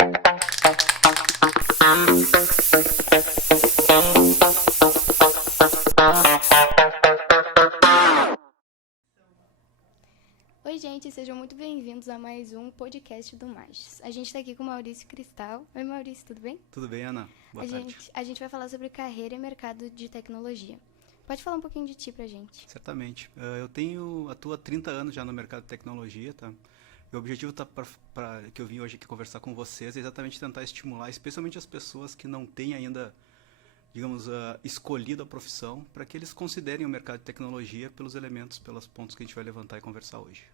Oi, gente, sejam muito bem-vindos a mais um podcast do Magis. A gente está aqui com o Maurício Cristal. Oi, Maurício, tudo bem? Tudo bem, Ana? Boa tarde. A gente vai falar sobre carreira e mercado de tecnologia. Pode falar um pouquinho de ti pra gente. Certamente. Atuo há 30 anos já no mercado de tecnologia, tá? E o objetivo que eu vim hoje aqui conversar com vocês é exatamente tentar estimular, especialmente as pessoas que não têm ainda, digamos, escolhido a profissão, para que eles considerem o mercado de tecnologia pelos elementos, pelos pontos que a gente vai levantar e conversar hoje.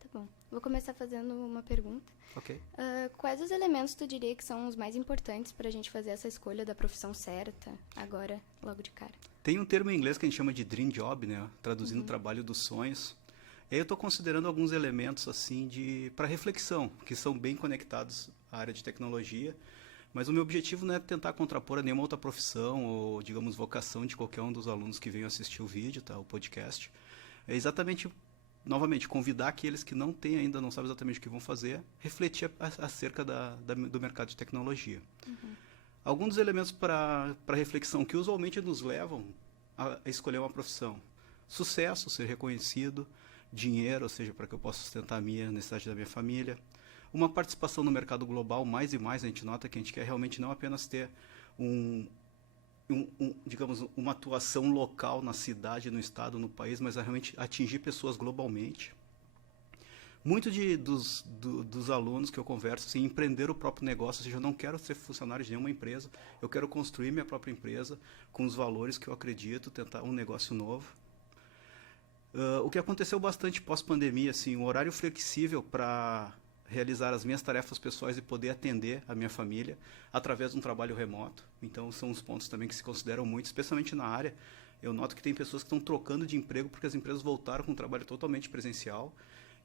Tá bom. Vou começar fazendo uma pergunta. Ok. Quais os elementos tu diria que são os mais importantes para a gente fazer essa escolha da profissão certa, agora, logo de cara? Tem um termo em inglês que a gente chama de dream job, né? Traduzindo o trabalho dos sonhos. E aí eu estou considerando alguns elementos assim para reflexão, que são bem conectados à área de tecnologia. Mas o meu objetivo não é tentar contrapor a nenhuma outra profissão ou, digamos, vocação de qualquer um dos alunos que venham assistir o vídeo, tá? O podcast. É exatamente, novamente, convidar aqueles que não têm ainda, não sabem exatamente o que vão fazer, refletir acerca do mercado de tecnologia. Alguns dos elementos para reflexão que usualmente nos levam a escolher uma profissão. Sucesso, ser reconhecido, dinheiro, ou seja, para que eu possa sustentar a minha necessidade da minha família. Uma participação no mercado global, mais e mais a gente nota que a gente quer realmente não apenas ter digamos, uma atuação local na cidade, no estado, no país, mas realmente atingir pessoas globalmente. Muito dos alunos que eu converso, assim, empreender o próprio negócio, ou seja, eu não quero ser funcionário de nenhuma empresa, eu quero construir minha própria empresa com os valores que eu acredito, tentar um negócio novo. O que aconteceu bastante pós-pandemia, assim, um horário flexível para realizar as minhas tarefas pessoais e poder atender a minha família através de um trabalho remoto. Então, são os pontos também que se consideram muito, especialmente na área. Eu noto que tem pessoas que estão trocando de emprego porque as empresas voltaram com um trabalho totalmente presencial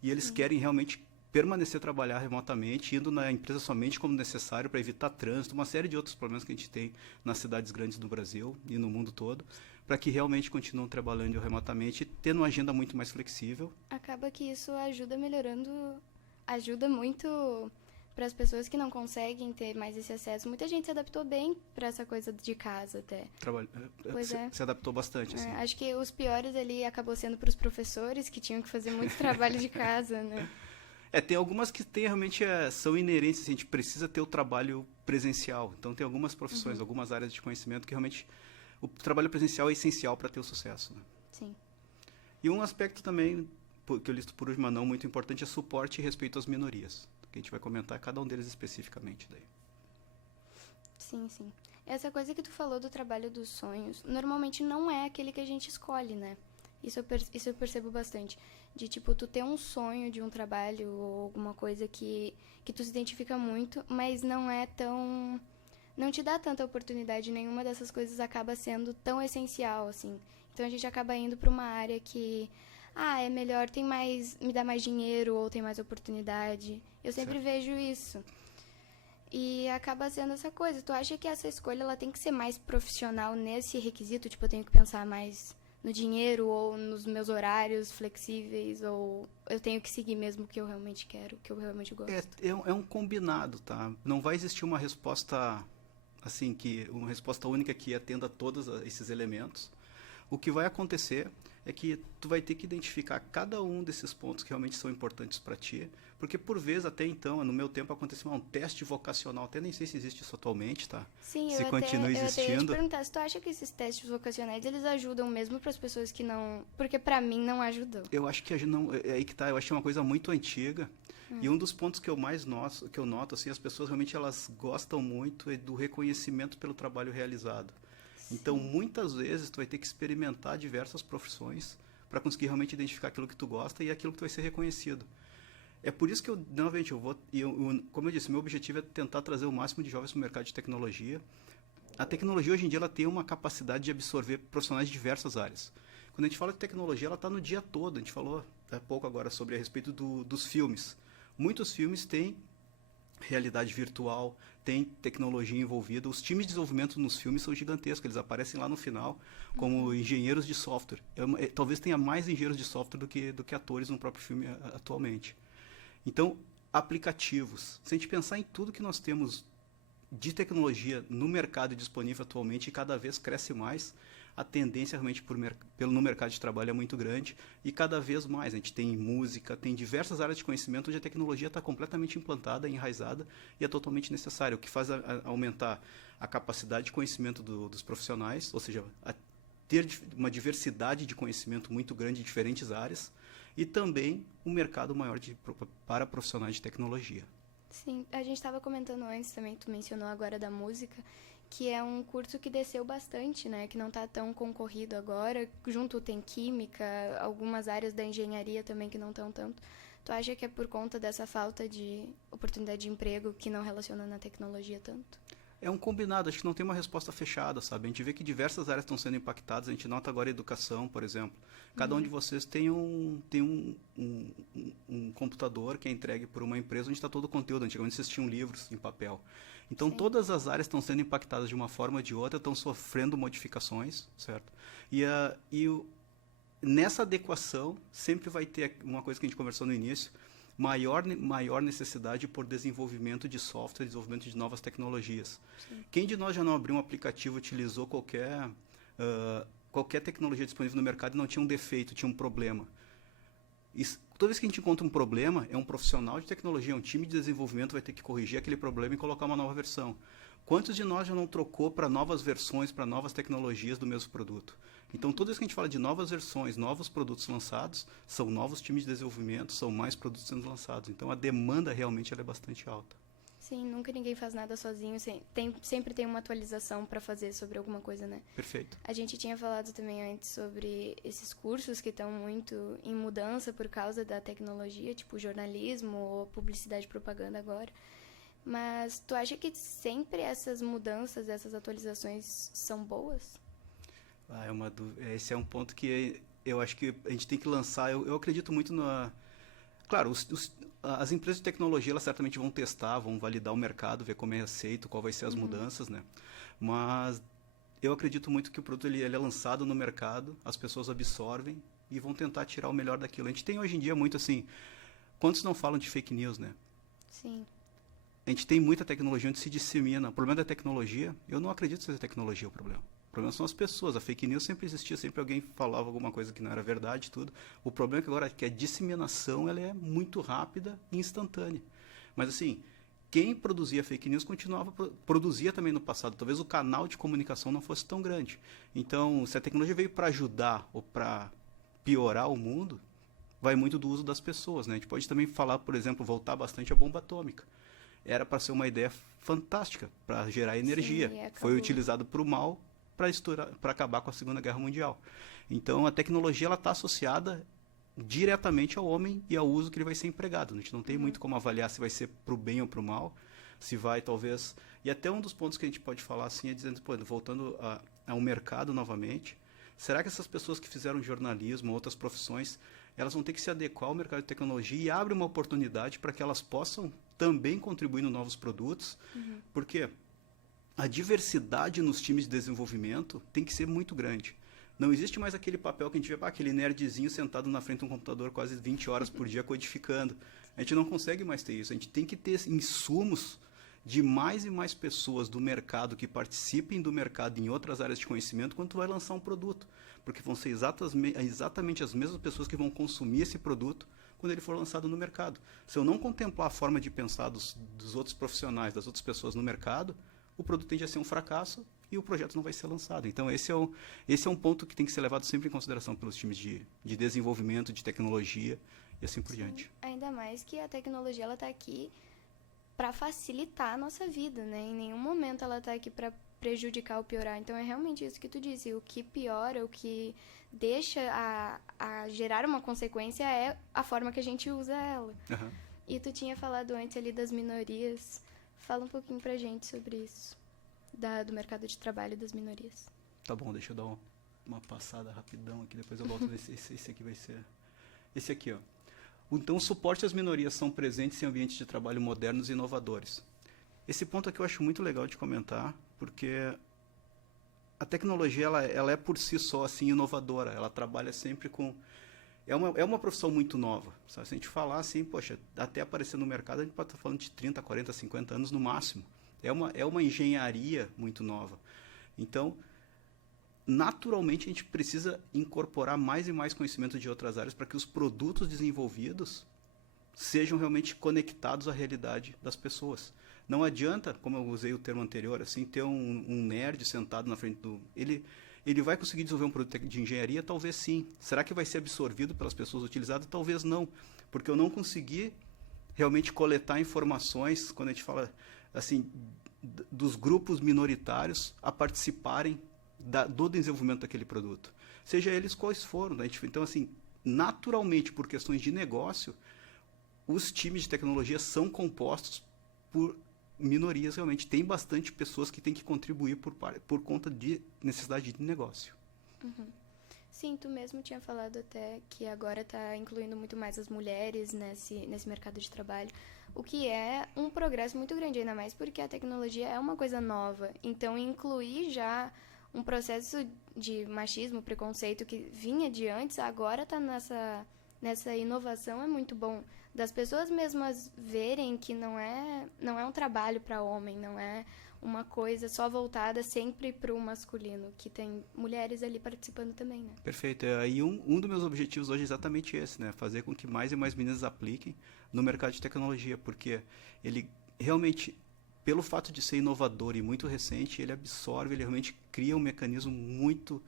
e eles querem realmente permanecer trabalhar remotamente, indo na empresa somente como necessário para evitar trânsito, uma série de outros problemas que a gente tem nas cidades grandes do Brasil e no mundo todo, para que realmente continuem trabalhando remotamente, tendo uma agenda muito mais flexível. Acaba que isso ajuda muito para as pessoas que não conseguem ter mais esse acesso. Muita gente se adaptou bem para essa coisa de casa até. Se adaptou bastante. Assim. Acho que os piores ali acabou sendo para os professores que tinham que fazer muito trabalho de casa, né? Tem algumas que realmente são inerentes, assim, a gente precisa ter o trabalho presencial. Então tem algumas profissões, algumas áreas de conhecimento que realmente o trabalho presencial é essencial para ter o sucesso. Né? Sim. E um aspecto também, que eu listo por último, mas não muito importante, é suporte e respeito às minorias. Que a gente vai comentar cada um deles especificamente daí. Sim, sim. Essa coisa que tu falou do trabalho dos sonhos, normalmente não é aquele que a gente escolhe, né? Isso eu percebo bastante. De, tipo, tu ter um sonho de um trabalho ou alguma coisa que tu se identifica muito, mas não é tão... Não te dá tanta oportunidade, nenhuma dessas coisas acaba sendo tão essencial, assim. Então a gente acaba indo para uma área que... é melhor, me dá mais dinheiro ou tem mais oportunidade. Eu sempre vejo isso. E acaba sendo essa coisa. Tu acha que essa escolha ela tem que ser mais profissional nesse requisito? Tipo, eu tenho que pensar mais no dinheiro ou nos meus horários flexíveis, ou eu tenho que seguir mesmo o que eu realmente quero, o que eu realmente gosto? É um combinado, tá? Não vai existir uma resposta assim, uma resposta única que atenda a todos esses elementos. O que vai acontecer é que tu vai ter que identificar cada um desses pontos que realmente são importantes para ti, porque por vezes, até então, no meu tempo, aconteceu um teste vocacional, até nem sei se existe isso atualmente, tá? Sim, se continua existindo. Eu ia te perguntar, se tu acha que esses testes vocacionais, eles ajudam mesmo para as pessoas que não... Porque para mim não ajudou. Eu acho que não, é aí que tá, eu acho que é uma coisa muito antiga, e um dos pontos que eu mais noto, assim, as pessoas realmente elas gostam muito do reconhecimento pelo trabalho realizado. Então, muitas vezes, tu vai ter que experimentar diversas profissões para conseguir realmente identificar aquilo que tu gosta e aquilo que tu vai ser reconhecido. É por isso que novamente, como eu disse, meu objetivo é tentar trazer o máximo de jovens para o mercado de tecnologia. A tecnologia, hoje em dia, ela tem uma capacidade de absorver profissionais de diversas áreas. Quando a gente fala de tecnologia, ela está no dia todo. A gente falou há pouco agora a respeito dos filmes. Muitos filmes têm realidade virtual, tem tecnologia envolvida. Os times de desenvolvimento nos filmes são gigantescos, eles aparecem lá no final como engenheiros de software. Talvez tenha mais engenheiros de software do que atores no próprio filme atualmente. Então, aplicativos. Se a gente pensar em tudo que nós temos de tecnologia no mercado disponível atualmente e cada vez cresce mais, a tendência realmente no mercado de trabalho é muito grande e cada vez mais. A gente tem música, tem diversas áreas de conhecimento onde a tecnologia está completamente implantada, enraizada e é totalmente necessário, o que faz aumentar a capacidade de conhecimento dos profissionais, ou seja, ter uma diversidade de conhecimento muito grande em diferentes áreas e também um mercado maior para profissionais de tecnologia. Sim, a gente estava comentando antes também, tu mencionou agora da música, que é um curso que desceu bastante, né? Que não está tão concorrido agora. Junto tem química, algumas áreas da engenharia também que não estão tanto. Tu acha que é por conta dessa falta de oportunidade de emprego que não relaciona na tecnologia tanto? É um combinado, acho que não tem uma resposta fechada, sabe? A gente vê que diversas áreas estão sendo impactadas, a gente nota agora a educação, por exemplo. Cada um de vocês tem um computador que é entregue por uma empresa onde está todo o conteúdo. Antigamente vocês tinham livros em papel. Então, todas as áreas estão sendo impactadas de uma forma ou de outra, estão sofrendo modificações, certo? Nessa adequação, sempre vai ter uma coisa que a gente conversou no início, maior necessidade por desenvolvimento de software, desenvolvimento de novas tecnologias. Sim. Quem de nós já não abriu um aplicativo, utilizou qualquer tecnologia disponível no mercado e não tinha um defeito, tinha um problema? Toda vez que a gente encontra um problema, é um profissional de tecnologia, um time de desenvolvimento vai ter que corrigir aquele problema e colocar uma nova versão. Quantos de nós já não trocou para novas versões, para novas tecnologias do mesmo produto? Então, toda vez que a gente fala de novas versões, novos produtos lançados, são novos times de desenvolvimento, são mais produtos sendo lançados. Então, a demanda realmente ela é bastante alta. Sim, nunca ninguém faz nada sozinho. Sempre tem uma atualização para fazer sobre alguma coisa, né? Perfeito. A gente tinha falado também antes sobre esses cursos que estão muito em mudança por causa da tecnologia, tipo jornalismo ou publicidade e propaganda agora. Mas tu acha que sempre essas mudanças, essas atualizações são boas? Esse é um ponto que eu acho que a gente tem que lançar. Eu acredito muito na... Claro, as empresas de tecnologia elas certamente vão testar, vão validar o mercado, ver como é aceito, qual vai ser as mudanças, né? Mas eu acredito muito que o produto ele é lançado no mercado, as pessoas absorvem e vão tentar tirar o melhor daquilo. A gente tem hoje em dia muito assim... Quantos não falam de fake news, né? Sim. A gente tem muita tecnologia onde se dissemina. O problema da tecnologia, eu não acredito que seja a tecnologia o problema. O problema são as pessoas. A fake news sempre existia, sempre alguém falava alguma coisa que não era verdade, tudo. O problema é que agora a disseminação ela é muito rápida e instantânea. Mas assim, quem produzia fake news produzia também no passado. Talvez o canal de comunicação não fosse tão grande. Então, se a tecnologia veio para ajudar ou para piorar o mundo, vai muito do uso das pessoas, né? A gente pode também falar, por exemplo, voltar bastante à bomba atômica. Era para ser uma ideia fantástica, para gerar energia. Sim, foi utilizado para o mal, para acabar com a Segunda Guerra Mundial. Então, a tecnologia está associada diretamente ao homem e ao uso que ele vai ser empregado. A gente não tem muito como avaliar se vai ser para o bem ou para o mal, se vai, talvez... E até um dos pontos que a gente pode falar, assim, é dizendo, voltando ao mercado novamente, será que essas pessoas que fizeram jornalismo, outras profissões, elas vão ter que se adequar ao mercado de tecnologia e abre uma oportunidade para que elas possam também contribuir em novos produtos, porque a diversidade nos times de desenvolvimento tem que ser muito grande. Não existe mais aquele papel que a gente vê, aquele nerdzinho sentado na frente de um computador quase 20 horas por dia codificando. A gente não consegue mais ter isso. A gente tem que ter insumos de mais e mais pessoas do mercado que participem do mercado em outras áreas de conhecimento quando tu vai lançar um produto. Porque vão ser exatamente as mesmas pessoas que vão consumir esse produto quando ele for lançado no mercado. Se eu não contemplar a forma de pensar dos outros profissionais, das outras pessoas no mercado, o produto tende a ser um fracasso e o projeto não vai ser lançado. Então, esse é um ponto que tem que ser levado sempre em consideração pelos times de desenvolvimento, de tecnologia e assim por diante. Ainda mais que a tecnologia está aqui para facilitar a nossa vida, né? Em nenhum momento ela está aqui para prejudicar ou piorar. Então, é realmente isso que tu disse. O que piora, o que deixa a gerar uma consequência é a forma que a gente usa ela. E tu tinha falado antes ali das minorias. Fala um pouquinho pra gente sobre isso, do mercado de trabalho das minorias. Tá bom, deixa eu dar uma passada rapidão aqui, depois eu volto nesse. Esse aqui vai ser... Esse aqui, ó. Então, o suporte às minorias são presentes em ambientes de trabalho modernos e inovadores. Esse ponto aqui eu acho muito legal de comentar, porque a tecnologia ela é por si só assim inovadora. Ela trabalha sempre com... é uma profissão muito nova. Sabe? Se a gente falar assim, poxa, até aparecer no mercado, a gente pode estar falando de 30, 40, 50 anos no máximo. É uma engenharia muito nova. Então, naturalmente, a gente precisa incorporar mais e mais conhecimento de outras áreas para que os produtos desenvolvidos sejam realmente conectados à realidade das pessoas. Não adianta, como eu usei o termo anterior, assim, ter um nerd sentado na frente do... Ele vai conseguir desenvolver um produto de engenharia? Talvez sim. Será que vai ser absorvido pelas pessoas utilizadas? Talvez não. Porque eu não consegui realmente coletar informações, quando a gente fala assim, dos grupos minoritários a participarem do desenvolvimento daquele produto. Seja eles quais foram. Né? Então, assim, naturalmente, por questões de negócio, os times de tecnologia são compostos por minorias realmente. Tem bastante pessoas que têm que contribuir por conta de necessidade de negócio. Uhum. Sim, tu mesmo tinha falado até que agora está incluindo muito mais as mulheres nesse mercado de trabalho, o que é um progresso muito grande, ainda mais porque a tecnologia é uma coisa nova. Então, incluir já um processo de machismo, preconceito que vinha de antes, agora está nessa inovação, é muito bom. Das pessoas mesmas verem que não é um trabalho para homem, não é uma coisa só voltada sempre para o masculino, que tem mulheres ali participando também, né? Perfeito. E um dos meus objetivos hoje é exatamente esse, né? Fazer com que mais e mais meninas apliquem no mercado de tecnologia, porque ele realmente, pelo fato de ser inovador e muito recente, ele absorve, ele realmente cria um mecanismo muito,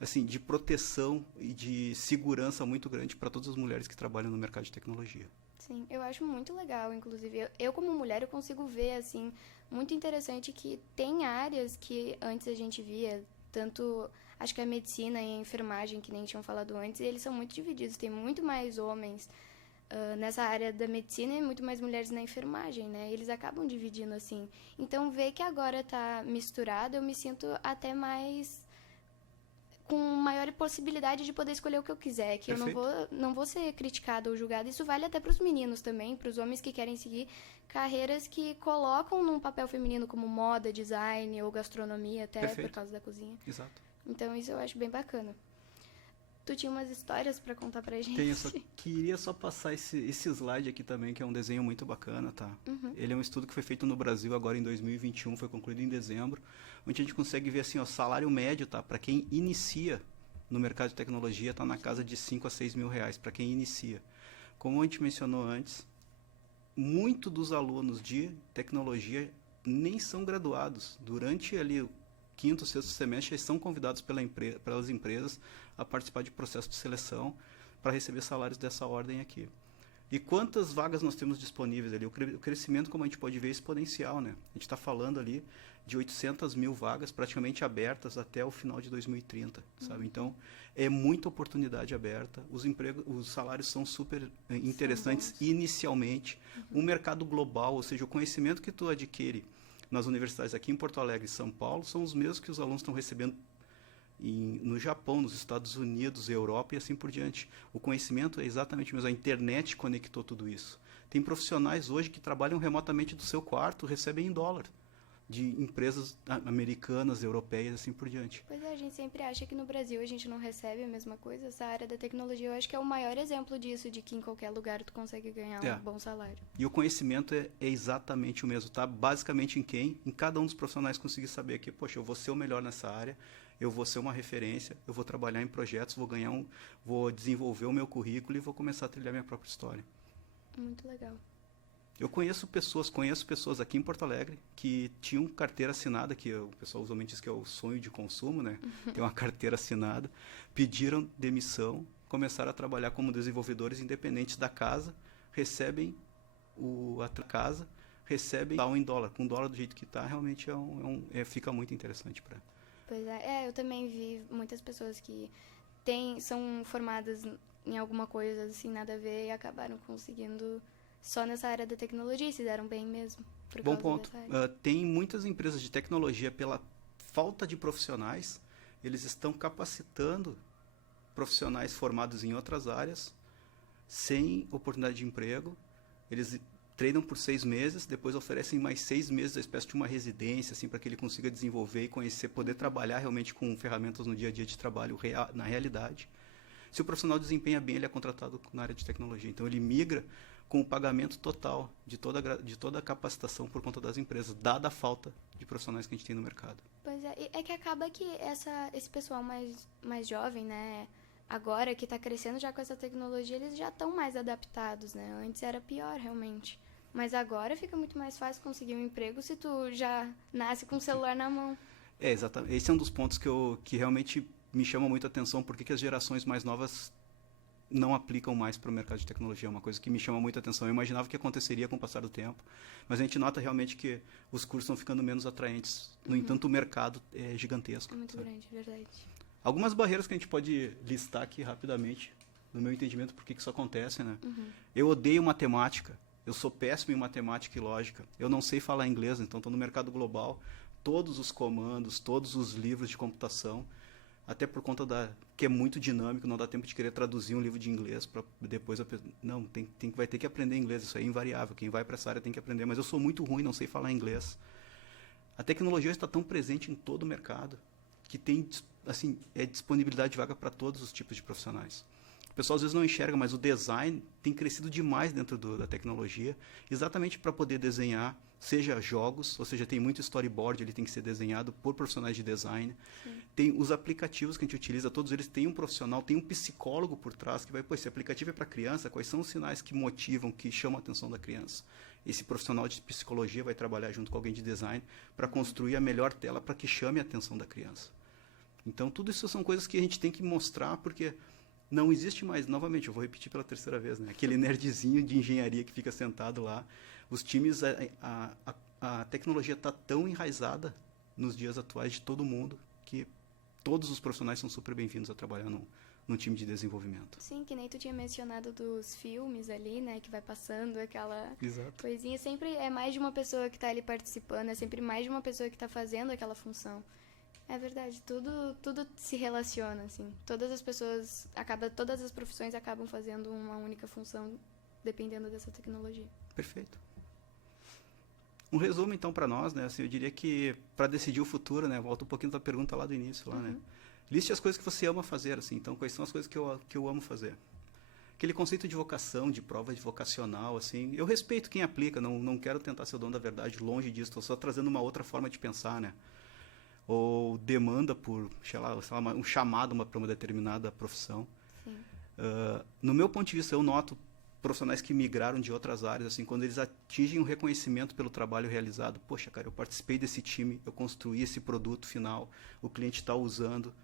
assim, de proteção e de segurança muito grande para todas as mulheres que trabalham no mercado de tecnologia. Sim, eu acho muito legal, inclusive. Eu como mulher, eu consigo ver, assim, muito interessante que tem áreas que antes a gente via, tanto, acho que a medicina e a enfermagem, que nem tinham falado antes, eles são muito divididos. Tem muito mais homens nessa área da medicina e muito mais mulheres na enfermagem, né? Eles acabam dividindo, assim. Então, ver que agora tá misturado, eu me sinto até mais com maior possibilidade de poder escolher o que eu quiser, que Perfeito. eu não vou ser criticada ou julgada. Isso vale até para os meninos também, para os homens que querem seguir carreiras que colocam num papel feminino como moda, design ou gastronomia, até Perfeito. por causa da cozinha. Exato. Então isso eu acho bem bacana. Tu tinha umas histórias para contar pra gente? Tenho, só queria só passar esse slide aqui também, que é um desenho muito bacana, tá? Uhum. Ele é um estudo que foi feito no Brasil agora em 2021, foi concluído em dezembro, onde a gente consegue ver assim, ó, salário médio, tá? Para quem inicia no mercado de tecnologia, tá na casa de 5 a 6 mil reais, para quem inicia. Como a gente mencionou antes, muito dos alunos de tecnologia nem são graduados. Durante ali o quinto, sexto semestre, eles são convidados pelas empresas a participar de processo de seleção para receber salários dessa ordem aqui. E quantas vagas nós temos disponíveis ali? O crescimento, como a gente pode ver, é exponencial, né? A gente está falando ali de 800 mil vagas praticamente abertas até o final de 2030, sabe? Então, é muita oportunidade aberta. Os salários são super interessantes inicialmente. Um mercado global, ou seja, o conhecimento que tu adquire nas universidades aqui em Porto Alegre e São Paulo são os mesmos que os alunos estão recebendo no Japão, nos Estados Unidos, Europa e assim por diante. O conhecimento é exatamente o mesmo. A internet conectou tudo isso. Tem profissionais hoje que trabalham remotamente do seu quarto, recebem em dólar, de empresas americanas, europeias, assim por diante. Pois é, a gente sempre acha que no Brasil a gente não recebe a mesma coisa. Essa área da tecnologia eu acho que é o maior exemplo disso, de que em qualquer lugar tu consegue ganhar um bom salário. E o conhecimento é exatamente o mesmo, tá? Basicamente em cada um dos profissionais conseguir saber que, poxa, eu vou ser o melhor nessa área, eu vou ser uma referência, eu vou trabalhar em projetos, vou desenvolver o meu currículo e vou começar a trilhar minha própria história. Muito legal. Eu conheço pessoas aqui em Porto Alegre que tinham carteira assinada, que o pessoal usualmente diz que é o sonho de consumo, né? Tem uma carteira assinada, pediram demissão, começaram a trabalhar como desenvolvedores independentes da casa, recebem recebem em dólar. Com dólar do jeito que está, realmente fica muito interessante para. Pois é, eu também vi muitas pessoas que são formadas em alguma coisa assim, nada a ver, e acabaram conseguindo só nessa área da tecnologia, e se deram bem mesmo. Bom ponto. Tem muitas empresas de tecnologia, pela falta de profissionais, eles estão capacitando profissionais formados em outras áreas, sem oportunidade de emprego. Eles treinam por 6 meses, depois oferecem mais 6 meses, a espécie de uma residência, assim, para que ele consiga desenvolver e conhecer, poder trabalhar realmente com ferramentas no dia a dia de trabalho na realidade. Se o profissional desempenha bem, ele é contratado na área de tecnologia. Então, ele migra com o pagamento total de toda a capacitação por conta das empresas, dada a falta de profissionais que a gente tem no mercado. Pois é, é que acaba que esse pessoal mais jovem, né, agora que está crescendo já com essa tecnologia, eles já estão mais adaptados, né? Antes era pior, realmente. Mas agora fica muito mais fácil conseguir um emprego se tu já nasce com o celular na mão. Exatamente. Esse é um dos pontos que realmente me chama muito a atenção, porque as gerações mais novas não aplicam mais para o mercado de tecnologia. É uma coisa que me chama muita atenção. Eu imaginava que aconteceria com o passar do tempo, mas a gente nota realmente que os cursos estão ficando menos atraentes. No entanto, o mercado é gigantesco. É muito sabe? grande, verdade. Algumas barreiras que a gente pode listar aqui rapidamente, no meu entendimento, por que isso acontece, né? Eu odeio matemática. Eu sou péssimo em matemática e lógica. Eu não sei falar inglês, então estou no mercado global. Todos os comandos, todos os livros de computação, até por conta que é muito dinâmico, não dá tempo de querer traduzir um livro de inglês para depois não, vai ter que aprender inglês, isso é invariável. Quem vai para essa área tem que aprender, mas eu sou muito ruim, não sei falar inglês. A tecnologia está tão presente em todo o mercado que tem assim, disponibilidade de vaga para todos os tipos de profissionais. O pessoal às vezes não enxerga, mas o design tem crescido demais dentro da tecnologia, exatamente para poder desenhar, seja jogos, ou seja, tem muito storyboard, ele tem que ser desenhado por profissionais de design. Sim. Tem os aplicativos que a gente utiliza, todos eles têm um profissional, tem um psicólogo por trás, que vai, esse aplicativo é para criança, quais são os sinais que motivam, que chamam a atenção da criança? Esse profissional de psicologia vai trabalhar junto com alguém de design para construir a melhor tela para que chame a atenção da criança. Então, tudo isso são coisas que a gente tem que mostrar, porque não existe mais, novamente, eu vou repetir pela terceira vez, né? Aquele nerdzinho de engenharia que fica sentado lá. Os times, a tecnologia está tão enraizada nos dias atuais de todo mundo que todos os profissionais são super bem-vindos a trabalhar num time de desenvolvimento. Sim, que nem tu tinha mencionado dos filmes ali, né? Que vai passando aquela Exato. Coisinha. Sempre é mais de uma pessoa que está ali participando, é sempre mais de uma pessoa que está fazendo aquela função. É verdade, tudo se relaciona, assim. Todas as profissões acabam fazendo uma única função, dependendo dessa tecnologia. Perfeito. Um resumo, então, para nós, né? Assim, eu diria que, para decidir o futuro, né? Volta um pouquinho da pergunta lá do início, lá, né? Liste as coisas que você ama fazer, assim. Então, quais são as coisas que eu amo fazer? Aquele conceito de vocação, de prova de vocacional, assim. Eu respeito quem aplica, não quero tentar ser o dono da verdade, longe disso. Estou só trazendo uma outra forma de pensar, né? Ou demanda por, sei lá, um chamado para uma determinada profissão. No meu ponto de vista, eu noto profissionais que migraram de outras áreas, assim, quando eles atingem um reconhecimento pelo trabalho realizado. Poxa, cara, eu participei desse time, eu construí esse produto final, o cliente está usando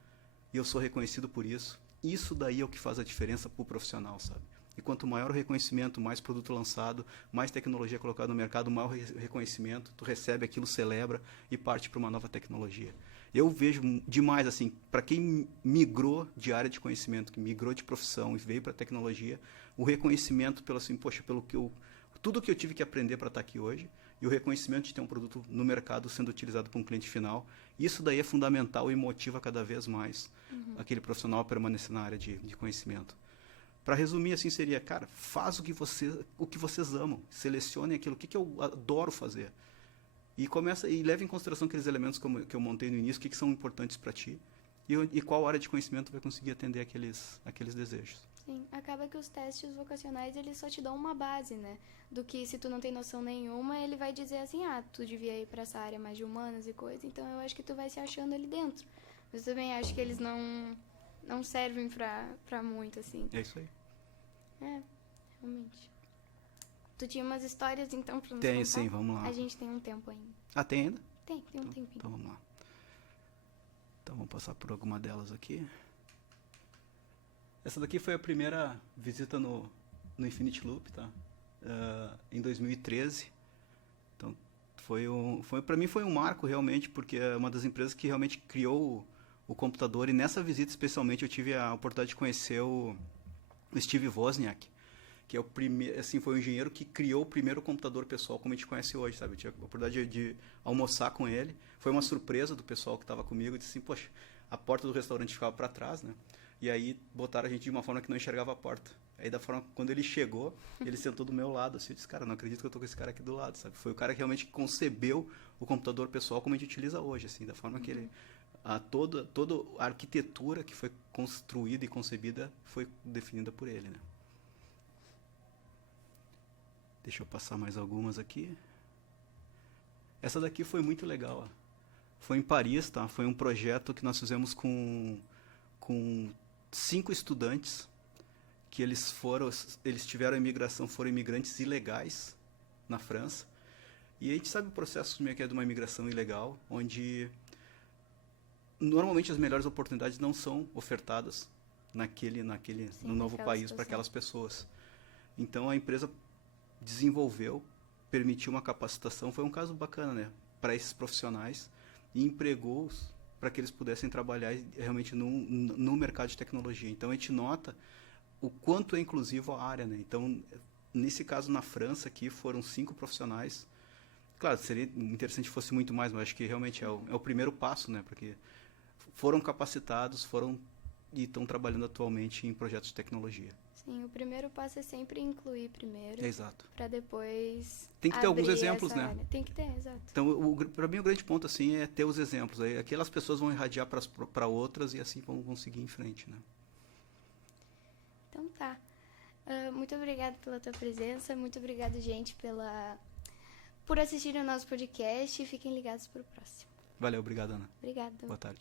e eu sou reconhecido por isso. Isso daí é o que faz a diferença para o profissional, sabe? E quanto maior o reconhecimento, mais produto lançado, mais tecnologia colocada no mercado, maior reconhecimento, tu recebe aquilo, celebra e parte para uma nova tecnologia. Eu vejo demais, assim, para quem migrou de área de conhecimento, que migrou de profissão e veio para a tecnologia, o reconhecimento pelo assim, poxa, tudo que eu tive que aprender para estar aqui hoje, e o reconhecimento de ter um produto no mercado sendo utilizado por um cliente final, isso daí é fundamental e motiva cada vez mais aquele profissional a permanecer na área de conhecimento. Para resumir, assim, seria, cara, faz o que vocês amam, selecionem aquilo, o que eu adoro fazer. E leve em consideração aqueles elementos que eu montei no início, o que são importantes para ti, e qual área de conhecimento vai conseguir atender aqueles desejos. Sim, acaba que os testes vocacionais, eles só te dão uma base, né? Do que se tu não tem noção nenhuma, ele vai dizer assim, tu devia ir para essa área mais de humanas e coisa, então eu acho que tu vai se achando ali dentro. Mas eu também acho que eles não servem pra muito, assim. É isso aí. Realmente. Tu tinha umas histórias, então, pra nos Tem, contar? sim, vamos lá. A gente tem um tempo ainda. Ah, tem ainda? Tem um tempinho. Então vamos lá. Então vamos passar por alguma delas aqui. Essa daqui foi a primeira visita no Infinity Loop, tá? Em 2013. Então, para mim foi um marco realmente, porque é uma das empresas que realmente criou o computador, e nessa visita especialmente eu tive a oportunidade de conhecer o Steve Wozniak, que é o primeiro, assim, foi o engenheiro que criou o primeiro computador pessoal como a gente conhece hoje, sabe? Eu tive a oportunidade de almoçar com ele. Foi uma surpresa do pessoal que estava comigo, e disse assim, poxa, a porta do restaurante ficava para trás, né? E aí botaram a gente de uma forma que não enxergava a porta. Aí da forma, quando ele chegou, ele sentou do meu lado, assim, eu disse, cara, não acredito que eu tô com esse cara aqui do lado, sabe? Foi o cara que realmente concebeu o computador pessoal como a gente utiliza hoje, assim, da forma que ele toda a arquitetura que foi construída e concebida foi definida por ele, né? Deixa eu passar mais algumas aqui. Essa daqui foi muito legal. Ó. Foi em Paris, tá? Foi um projeto que nós fizemos com 5 estudantes que eles tiveram imigração, foram imigrantes ilegais na França. E a gente sabe o processo meio que é de uma imigração ilegal, onde normalmente as melhores oportunidades não são ofertadas no novo país para aquelas pessoas. Então a empresa desenvolveu, permitiu uma capacitação, foi um caso bacana, né, para esses profissionais e empregou-os para que eles pudessem trabalhar realmente no mercado de tecnologia. Então a gente nota o quanto é inclusivo a área, né? Então, nesse caso na França aqui foram 5 profissionais. Claro, seria interessante que fosse muito mais, mas acho que realmente é o primeiro passo, né? Porque foram capacitados, e estão trabalhando atualmente em projetos de tecnologia. Sim, o primeiro passo é sempre incluir primeiro. Exato. Para depois tem que ter alguns exemplos, né? Área. Tem que ter, exato. Então, para mim o grande ponto assim é ter os exemplos. Aí aquelas pessoas vão irradiar para outras e assim vão seguir em frente, né? Então tá. Muito obrigada pela tua presença. Muito obrigado, gente, por assistir ao nosso podcast. E fiquem ligados para o próximo. Valeu, obrigado, Ana. Obrigada. Boa tarde.